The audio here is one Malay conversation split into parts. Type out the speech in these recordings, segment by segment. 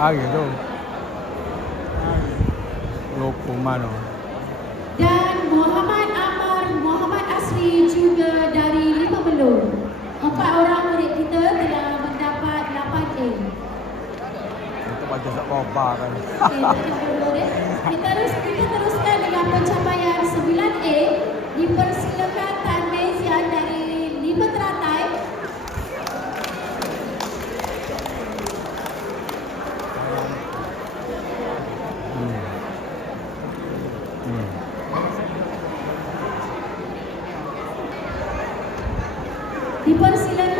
pagi tu. Loko mana. Dan Muhammad Amar Muhammad Asri juga dari Lima Belum. Empat orang murid kita telah mendapat 8 A. Kita baca sebab apa kan. Okay, kita terus kita teruskan dengan pencapaian 9 A. Dipersilakan Tan Mezian dari Lima Teratur. hipersilencio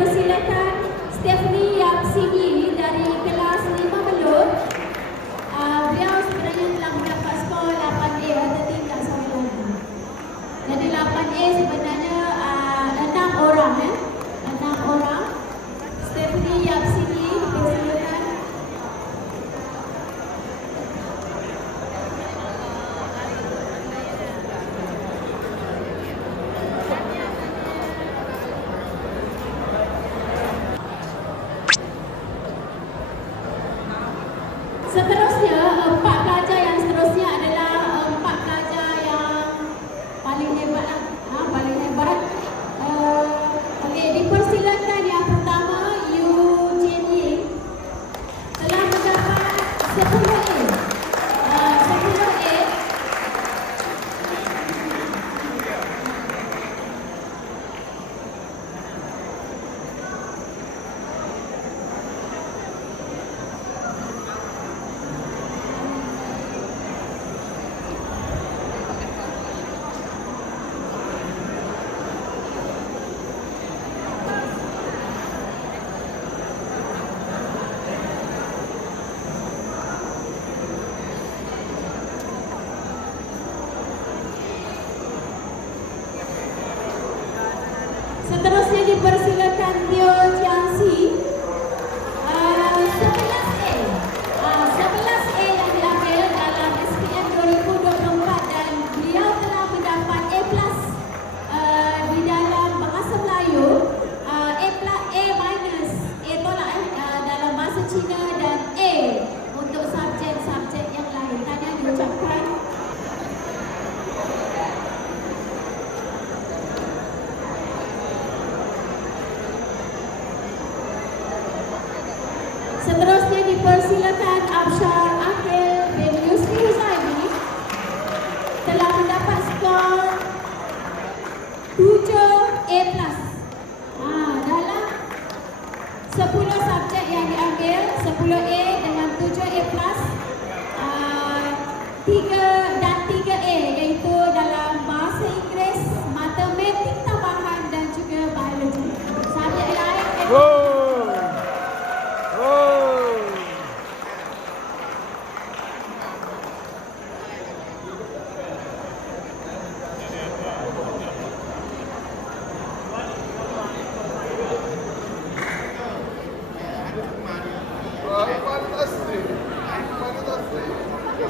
persilakan Stephanie Yapsigi dari kelas 5 Melut. Uh, ah, beliau sebenarnya telah mendapat skor 8A tetapi tidak sampai lagi. Jadi 8A sebenarnya Sa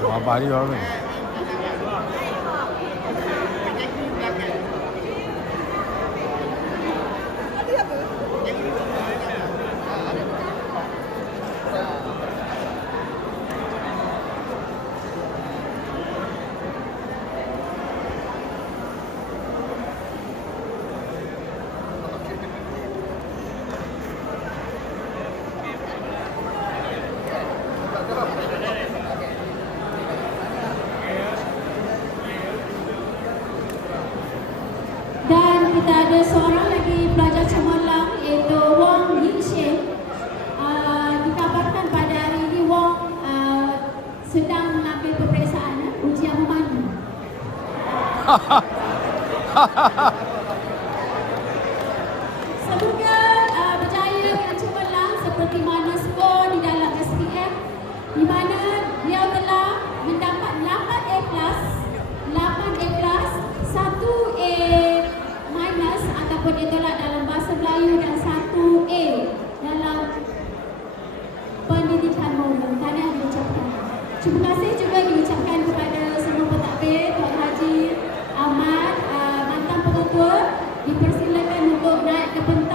啊,많이열 어. ハハハハ! dipersilakan untuk naik ke pentas